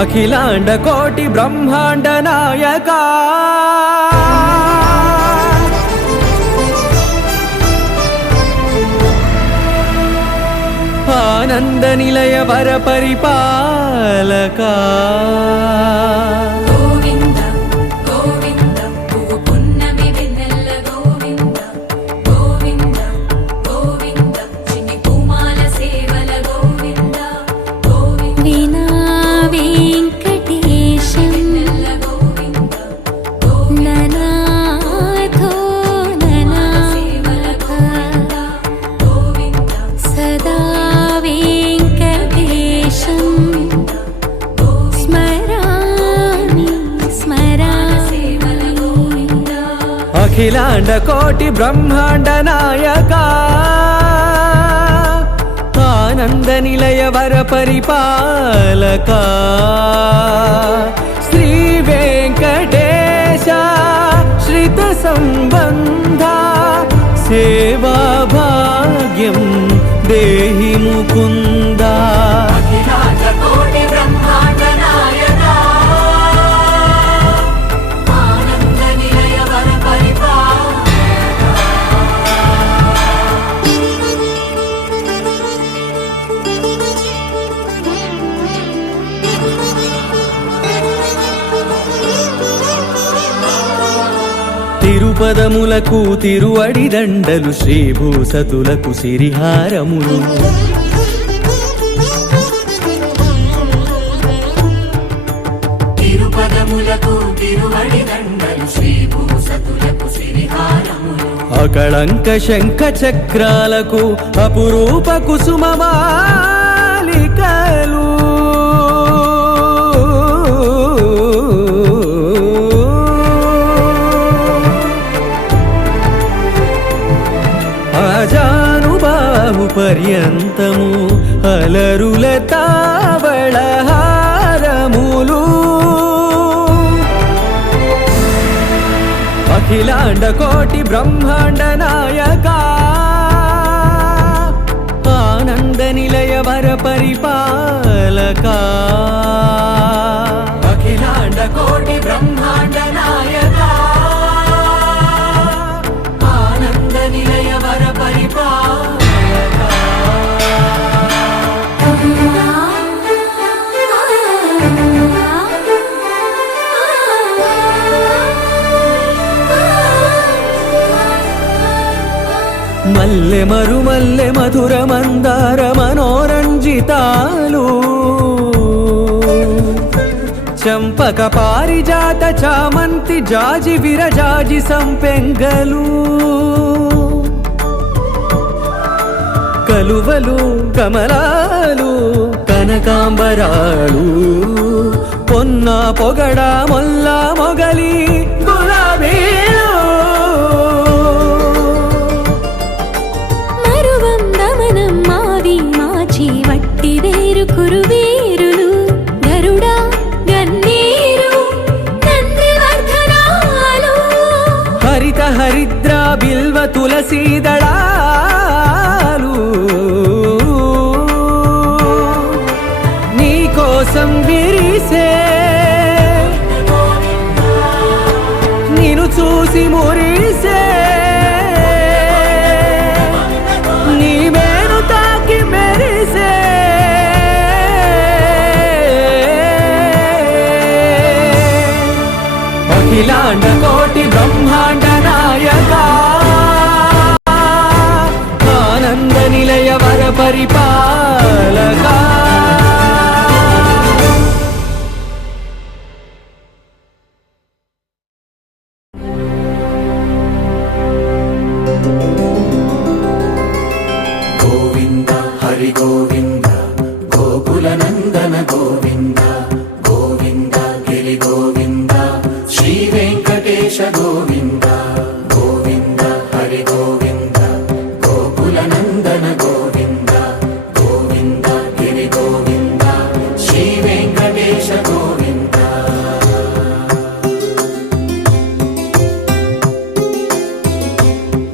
అఖిలాండ కోటి బ్రహ్మాండ నాయక ఆనంద నిలయ వర పరిపాలక అఖిలాండ కోటి బ్రహ్మాండ నాయక ఆనంద నిలయ వర పరిపాలక శ్రీ వెంకటేశ శ్రిత సంబంధ సేవా భాగ్యం దేహి ముకుంద. తిరుపదములకు తిరువడి దండలు శ్రీభూసతులకు సిరిహారములు తిరుపదములకు తిరువడి దండలు శ్రీభూసతులకు సిరిహారములు అకళంక శంఖ చక్రాలకు అపురూప కుసుమమాలికలు అజానుబాహు పర్యంతము అలరుల తావళహారములు అఖిలాండ కోటి బ్రహ్మాండ నాయక ఆనంద నిలయ వర పరిపాలక అఖిలాండ కోటి బ్రహ్మాండ నాయక ఆనంద నిలయ వర పరిపాలక. మల్లె మరుమల్లె మధుర మందార మనోరంజితాలు చంపక పారిజాత చామంతి జాజి విరజాజి సంపెంగలు కలువలు కమలాలు కనకాంబరాలు పొన్న పొగడ మొల్ల మొగలి గులాబీలు వట్టి వేరు కురువేరులు గరుడ గన్నేరు నందివర్ధనాలు హరిత హరిద్ర బిల్వ తులసీదళాలు నీ కోసం విరిసే నిన్ను చూసి మురిసే అఖిలాండ కోటి బ్రహ్మాండ నాయక ఆనంద నిలయ వర పరిపాలక గోవింద హరి గోవింద గోకుల నందన గోవింద గోవింద గిరి గోవింద శ్రీ వెంకటేశ గోవింద గోవింద హరి గోవింద గోకుల నందన గోవింద గోవింద గిరి గోవింద శ్రీ వెంకటేశ గోవింద.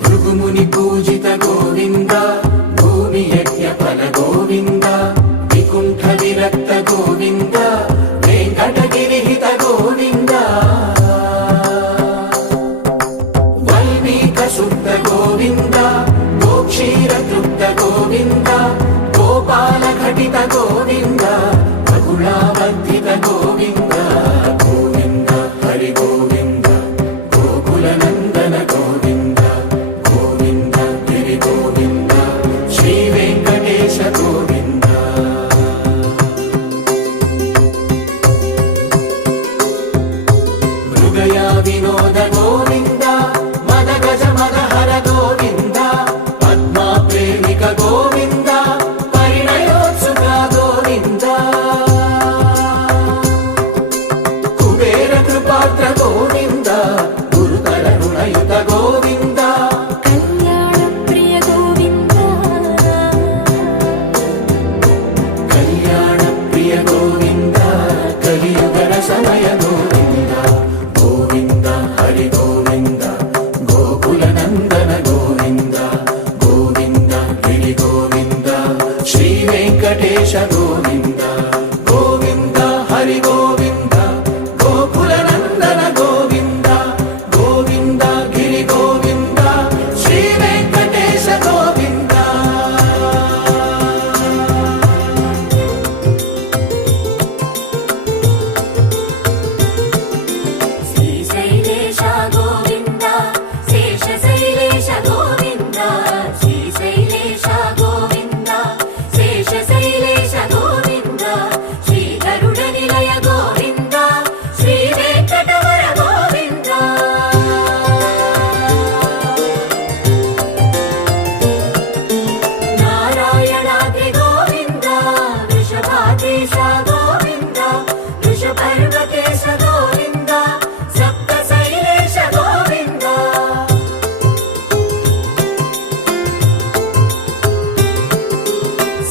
భృగుముని పూజిత గోవింద భూమి యజ్ఞ ఫల గోవింద వికుంఠ విరక్త గోవింద గోవింద బహుళావర్ధిత గోవింద గోవింద హరి గోవింద గోకుల నందన గోవింద గోవింద గిరి గోవింద శ్రీ వెంకటేశ గోవింద మృగయ వినోద గోవింద మద గజ మదహర గోవింద పద్మా ప్రేమిక గోవింద పరిణయోత్సుక గోవింద కుబేర కృపాత్ర గోవింద గురుతర రుణయుత గోవింద కళ్యాణ ప్రియ గోవింద కళ్యాణ ప్రియ గోవింద కలియుగర సమయ గోవింద గోవింద హరి గోవింద గోకుల నందన గోవింద గోవింద గిరి గోవింద శ్రీ వెంకటేశ గోవింద గోవింద హరి గోవింద గోకుల నందన గోవింద గోవింద గిరి గోవింద శ్రీ వెంకటేశ గోవింద శ్రీశైలేశ గోవింద శేషశైలేశ గోవింద శ్రీశైలేశ గోవింద శేషశైలేశ గోవింద శ్రీ గరుడ నిలయ గోవింద శ్రీ వెంకటవర గోవింద నారాయణాద్రి గోవింద వృషభాద్రీశ గోవింద వృషపర్వకేశ గోవింద సప్తశైలేశ గోవింద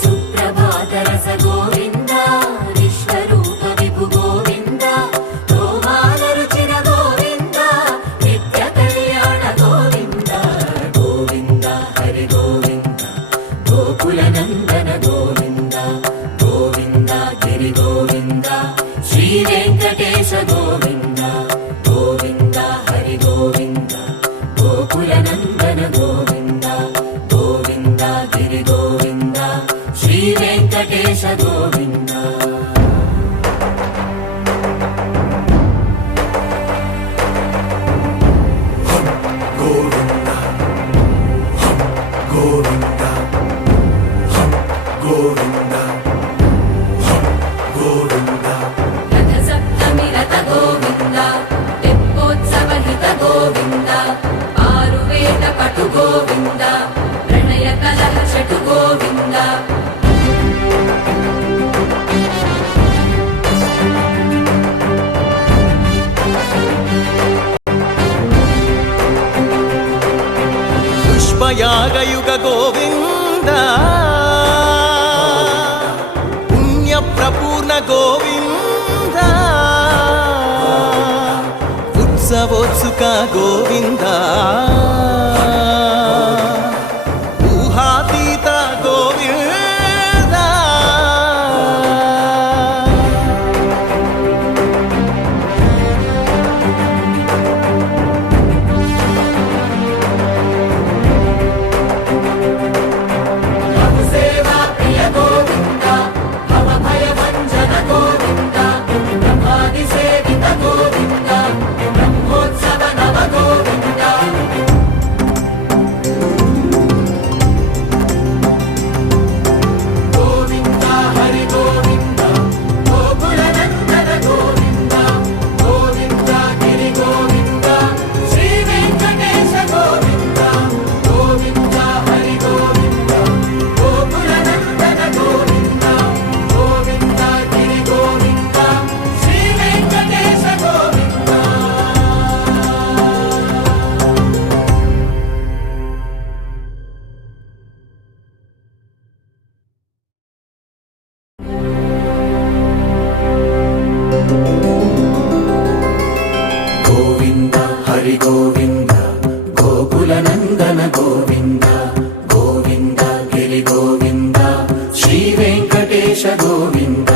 సుప్రభాతరస గోవింద విశ్వరూప విభు గోవింద గోమాల రుచిర గోవింద నిత్య కళ్యాణ గోవింద గోవింద హరి గోవింద గోకుల నందన గోవింద గోవింద గిరి గోవింద శ్రీ వెంకటేశ గోవింద గోవింద హరి గోవింద గోకుల నందన గోవింద గోవింద గిరి గోవింద శ్రీ వెంకటేశ గోవింద గోవింద గోవింద గోవింద గోవింద రథ సప్తమి రథ గోవింద తెప్పోత్సవ హిత గోవింద ఆరువేద పటు గోవింద ప్రణయ కలహ షటు గోవింద పుష్పయాగయుగ గోవింద పుణ్య ప్రపూర్ణ గోవింద ఉత్సవోత్సుక గోవింద ఊహాతీత గోవింద సేవా ప్రియ గోవింద భవ భయ భంజన గోవింద బ్రహ్మాది సేవిత గోవింద బ్రహ్మోత్సవ నవ గోవింద గోవింద హరి గోవింద గోకుల నందన గోవింద గోవింద గిరి గోవింద శ్రీ వెంకటేశ గోవింద గోవింద హరి గోవింద గోకుల నందన గోవింద గోవింద గిరి గోవింద శ్రీ వెంకటేశ గోవింద గోవింద హరి గోవింద గోకుల నందన గోవింద గోవింద గిరి గోవింద శ్రీ వెంకటేశ గోవింద